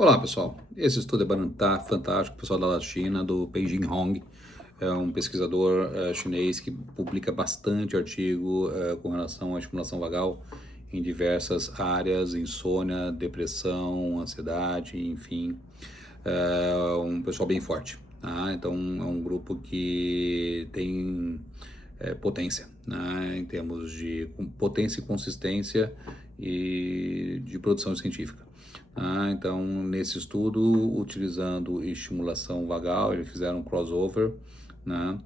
Olá, pessoal. Esse estudo fantástico, pessoal lá da China, do Beijing Hong. É um pesquisador chinês que publica bastante artigo com relação à estimulação vagal em diversas áreas, insônia, depressão, ansiedade, enfim. Um pessoal bem forte. Tá? Então, é um grupo que tem potência, né? Em termos de potência e consistência e de produção científica. Então, nesse estudo, utilizando estimulação vagal, eles fizeram um crossover, né?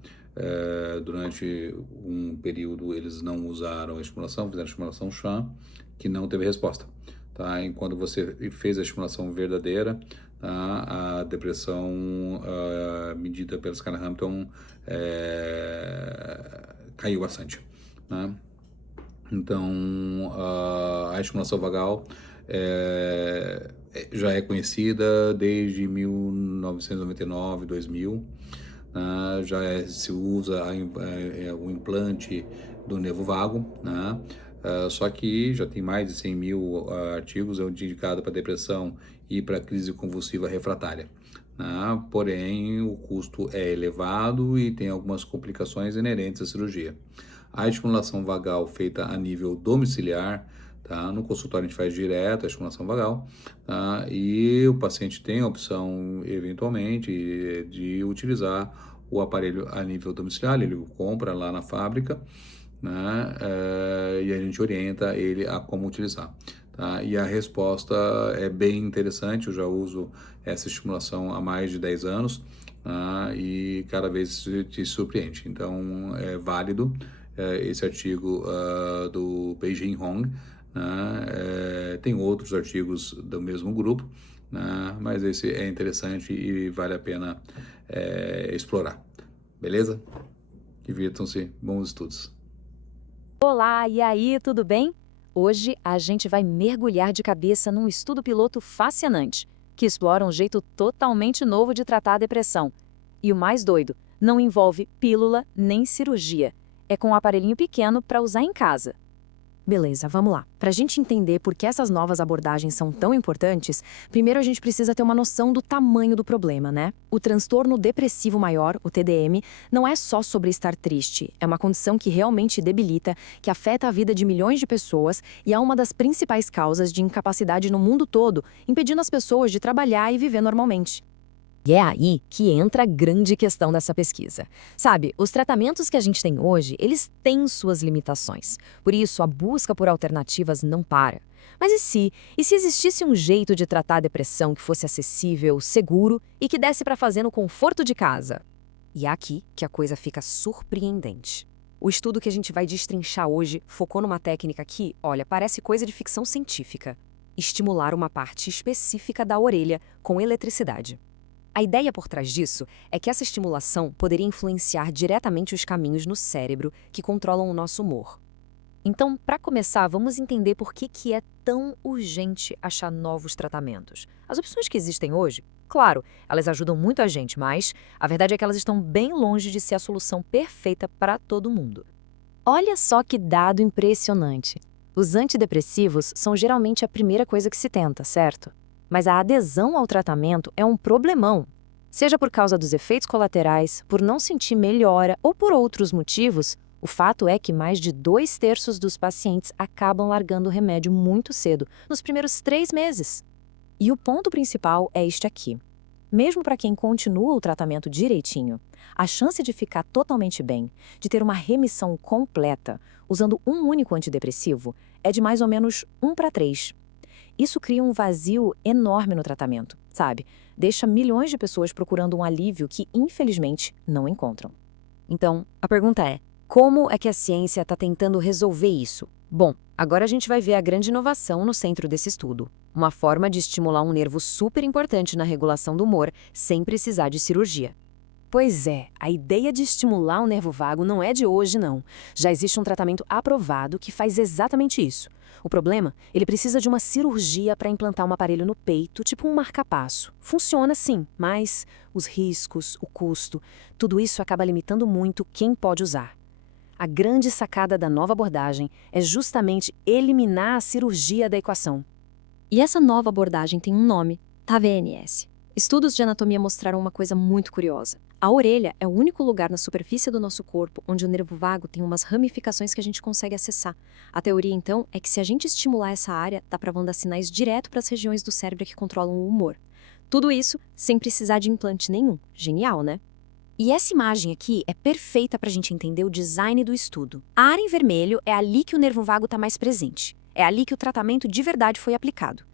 Durante um período eles não usaram a estimulação, fizeram a estimulação sham, que não teve resposta. Tá? E quando você fez a estimulação verdadeira, tá? A depressão medida pela escala Hampton caiu bastante. Né? Então, a estimulação vagal já é conhecida desde 1999, 2000. Se usa o implante do nervo vago, né? Só que já tem mais de 100 mil artigos dedicados para depressão e para crise convulsiva refratária. Porém, o custo é elevado e tem algumas complicações inerentes à cirurgia. A estimulação vagal feita a nível domiciliar, tá? No consultório a gente faz direto a estimulação vagal, tá? E o paciente tem a opção, eventualmente, de utilizar o aparelho a nível domiciliar, ele compra lá na fábrica, né? E a gente orienta ele a como utilizar. Tá? E a resposta é bem interessante, eu já uso essa estimulação há mais de 10 anos, e cada vez te surpreende. Então, é válido esse artigo do Beijing Hong, né? Tem outros artigos do mesmo grupo, né? Mas esse é interessante e vale a pena explorar. Beleza? Divirtam-se, bons estudos. Olá, e aí, tudo bem? Hoje a gente vai mergulhar de cabeça num estudo piloto fascinante, que explora um jeito totalmente novo de tratar a depressão. E o mais doido, não envolve pílula nem cirurgia. É com um aparelhinho pequeno para usar em casa. Beleza, vamos lá. Para a gente entender por que essas novas abordagens são tão importantes, primeiro a gente precisa ter uma noção do tamanho do problema, né? O transtorno depressivo maior, o TDM, não é só sobre estar triste. É uma condição que realmente debilita, que afeta a vida de milhões de pessoas e é uma das principais causas de incapacidade no mundo todo, impedindo as pessoas de trabalhar e viver normalmente. E é aí que entra a grande questão dessa pesquisa. Sabe, os tratamentos que a gente tem hoje, eles têm suas limitações. Por isso, a busca por alternativas não para. Mas e se existisse um jeito de tratar a depressão que fosse acessível, seguro e que desse para fazer no conforto de casa? E é aqui que a coisa fica surpreendente. O estudo que a gente vai destrinchar hoje focou numa técnica que, olha, parece coisa de ficção científica. Estimular uma parte específica da orelha com eletricidade. A ideia por trás disso é que essa estimulação poderia influenciar diretamente os caminhos no cérebro que controlam o nosso humor. Então, para começar, vamos entender por que é tão urgente achar novos tratamentos. As opções que existem hoje, claro, elas ajudam muito a gente, mas a verdade é que elas estão bem longe de ser a solução perfeita para todo mundo. Olha só que dado impressionante. Os antidepressivos são geralmente a primeira coisa que se tenta, certo? Mas a adesão ao tratamento é um problemão. Seja por causa dos efeitos colaterais, por não sentir melhora ou por outros motivos, o fato é que mais de 2/3 dos pacientes acabam largando o remédio muito cedo, nos primeiros 3 meses. E o ponto principal é este aqui. Mesmo para quem continua o tratamento direitinho, a chance de ficar totalmente bem, de ter uma remissão completa, usando um único antidepressivo, é de mais ou menos 1/3. Isso cria um vazio enorme no tratamento, sabe? Deixa milhões de pessoas procurando um alívio que, infelizmente, não encontram. Então, a pergunta é, como é que a ciência está tentando resolver isso? Bom, agora a gente vai ver a grande inovação no centro desse estudo. Uma forma de estimular um nervo super importante na regulação do humor, sem precisar de cirurgia. Pois é, a ideia de estimular o nervo vago não é de hoje, não. Já existe um tratamento aprovado que faz exatamente isso. O problema, ele precisa de uma cirurgia para implantar um aparelho no peito, tipo um marca-passo. Funciona sim, mas os riscos, o custo, tudo isso acaba limitando muito quem pode usar. A grande sacada da nova abordagem é justamente eliminar a cirurgia da equação. E essa nova abordagem tem um nome: TAVNS. Estudos de anatomia mostraram uma coisa muito curiosa. A orelha é o único lugar na superfície do nosso corpo onde o nervo vago tem umas ramificações que a gente consegue acessar. A teoria, então, é que se a gente estimular essa área, dá para mandar sinais direto para as regiões do cérebro que controlam o humor. Tudo isso sem precisar de implante nenhum. Genial, né? E essa imagem aqui é perfeita para a gente entender o design do estudo. A área em vermelho é ali que o nervo vago está mais presente. É ali que o tratamento de verdade foi aplicado.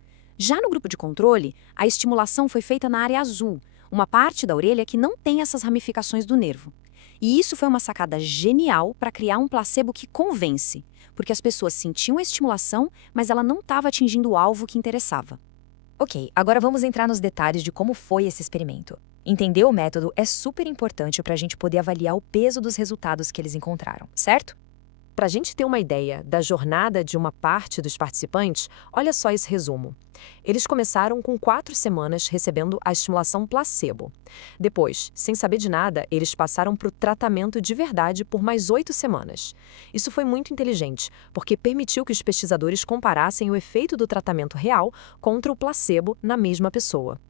Já no grupo de controle, a estimulação foi feita na área azul, uma parte da orelha que não tem essas ramificações do nervo. E isso foi uma sacada genial para criar um placebo que convence, porque as pessoas sentiam a estimulação, mas ela não estava atingindo o alvo que interessava. Ok, agora vamos entrar nos detalhes de como foi esse experimento. Entender o método é super importante para a gente poder avaliar o peso dos resultados que eles encontraram, certo? Para a gente ter uma ideia da jornada de uma parte dos participantes, olha só esse resumo. Eles começaram com 4 semanas recebendo a estimulação placebo. Depois, sem saber de nada, eles passaram para o tratamento de verdade por mais 8 semanas. Isso foi muito inteligente, porque permitiu que os pesquisadores comparassem o efeito do tratamento real contra o placebo na mesma pessoa.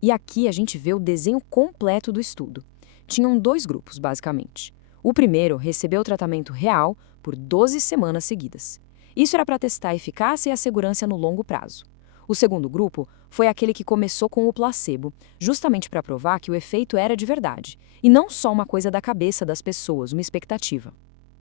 E aqui a gente vê o desenho completo do estudo. Tinham 2 grupos, basicamente. O primeiro recebeu o tratamento real por 12 semanas seguidas. Isso era para testar a eficácia e a segurança no longo prazo. O segundo grupo foi aquele que começou com o placebo, justamente para provar que o efeito era de verdade, e não só uma coisa da cabeça das pessoas, uma expectativa.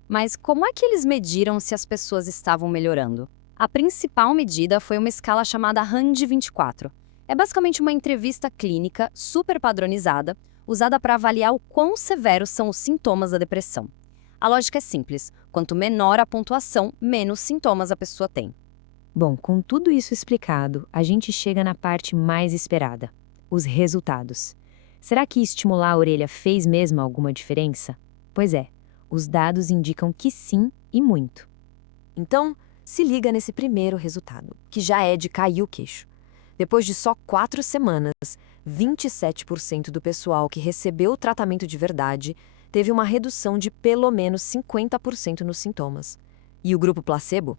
Mas como é que eles mediram se as pessoas estavam melhorando? A principal medida foi uma escala chamada RAND-24. É basicamente uma entrevista clínica super padronizada, usada para avaliar o quão severos são os sintomas da depressão. A lógica é simples: quanto menor a pontuação, menos sintomas a pessoa tem. Bom, com tudo isso explicado, a gente chega na parte mais esperada: os resultados. Será que estimular a orelha fez mesmo alguma diferença? Pois é, os dados indicam que sim e muito. Então, se liga nesse primeiro resultado, que já é de cair o queixo. Depois de só 4 semanas, 27% do pessoal que recebeu o tratamento de verdade teve uma redução de pelo menos 50% nos sintomas. E o grupo placebo?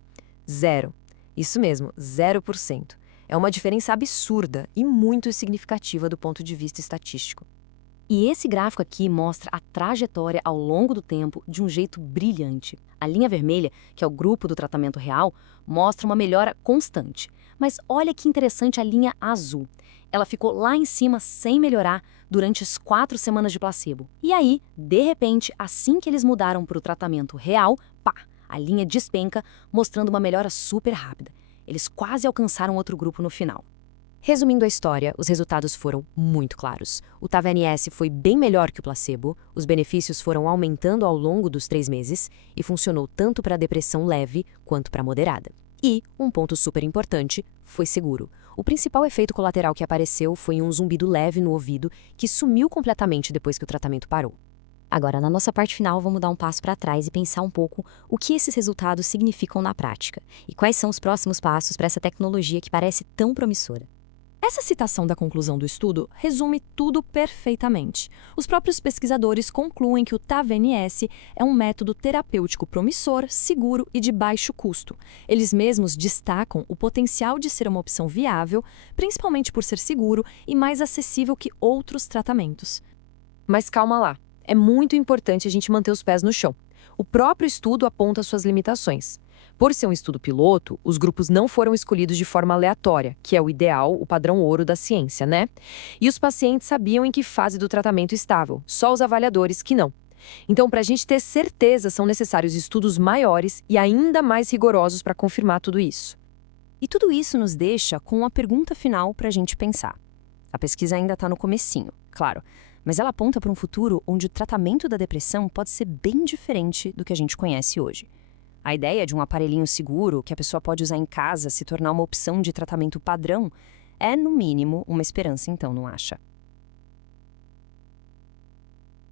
0. Isso mesmo, 0%. É uma diferença absurda e muito significativa do ponto de vista estatístico. E esse gráfico aqui mostra a trajetória ao longo do tempo de um jeito brilhante. A linha vermelha, que é o grupo do tratamento real, mostra uma melhora constante. Mas olha que interessante a linha azul. Ela ficou lá em cima sem melhorar durante as 4 semanas de placebo. E aí, de repente, assim que eles mudaram para o tratamento real, pá, a linha despenca, mostrando uma melhora super rápida. Eles quase alcançaram outro grupo no final. Resumindo a história, os resultados foram muito claros. O TAVNS foi bem melhor que o placebo, os benefícios foram aumentando ao longo dos 3 meses e funcionou tanto para depressão leve quanto para moderada. E, um ponto super importante, foi seguro. O principal efeito colateral que apareceu foi um zumbido leve no ouvido que sumiu completamente depois que o tratamento parou. Agora, na nossa parte final, vamos dar um passo para trás e pensar um pouco o que esses resultados significam na prática e quais são os próximos passos para essa tecnologia que parece tão promissora. Essa citação da conclusão do estudo resume tudo perfeitamente. Os próprios pesquisadores concluem que o TAVNS é um método terapêutico promissor, seguro e de baixo custo. Eles mesmos destacam o potencial de ser uma opção viável, principalmente por ser seguro e mais acessível que outros tratamentos. Mas calma lá, é muito importante a gente manter os pés no chão. O próprio estudo aponta suas limitações. Por ser um estudo piloto, os grupos não foram escolhidos de forma aleatória, que é o ideal, o padrão ouro da ciência, né? E os pacientes sabiam em que fase do tratamento estavam, só os avaliadores que não. Então, para a gente ter certeza, são necessários estudos maiores e ainda mais rigorosos para confirmar tudo isso. E tudo isso nos deixa com uma pergunta final para a gente pensar. A pesquisa ainda está no comecinho, claro, mas ela aponta para um futuro onde o tratamento da depressão pode ser bem diferente do que a gente conhece hoje. A ideia de um aparelhinho seguro que a pessoa pode usar em casa se tornar uma opção de tratamento padrão é, no mínimo, uma esperança, então, não acha?